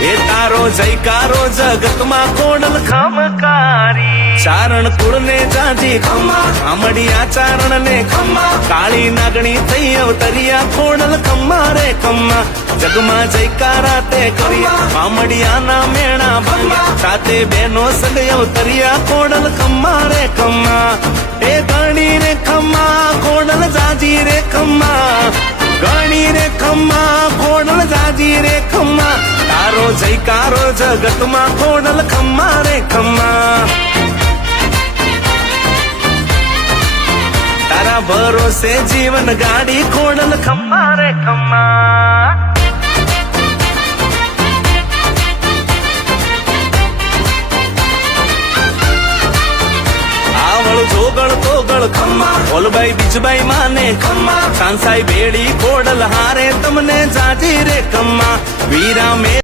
એ તારો જયકારો જગતમાં કોડલ ખમકારી ચારણ કુળને જાજી ખમ્મા આમડિયા ચારણ ને ખમ્મા કાળી નાગણી થઈ અવતરિયા કોડલ ખમ્મા રે ખમ્મા જગમાં જયકારા તે કર્યા આમડિયા ના મેણા ભાંગ્યા સાથે બેનો સગ અવતરિયા કોડલ ખમ્મા રે ખમ્મા એ ગણી રે ખમ્મા કોડલ જાજી રે ખમ્મા ગણી રે ખમ્મા કોડલ જાજી રે ખમ્મા તારો જયકારો જગતમાં કોડલ ખમ્મા રે ખમ્મા તારા ભરોસે જીવન ગાડી કોડલ ખમ્મા રે ખમ્મા જોગળ તોગળ ખમ્મા ઓલબાઈ બીજબાઈ માને ખમ્મા સાંસાઈ બેડી કોડલ હારે તમને જાજી રે ખમ્મા વીરા મે